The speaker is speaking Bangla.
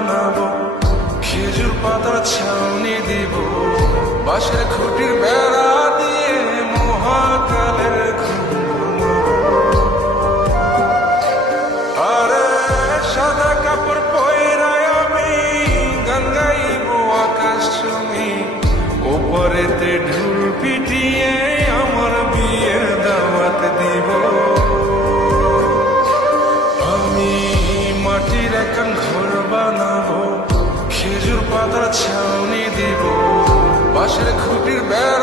বানাবো, খেজুর পাতার ছাউনি দিব, বাঁশের খুঁটির বেড়া দিয়ে মহাকালের ঘুমাবো। আরে সাদা কাপড় পয়রায় আমি গান গাইবো আকাশ ছুঁই, ওপরেতে ঢোল পিটিয়ে আমার বিয়ের দাওয়াত দিব। আমি মাটির একখান ঘর বানাবো, খেজুর পাতার ছাউনি দিব, বাঁশের খুঁটির বেড়া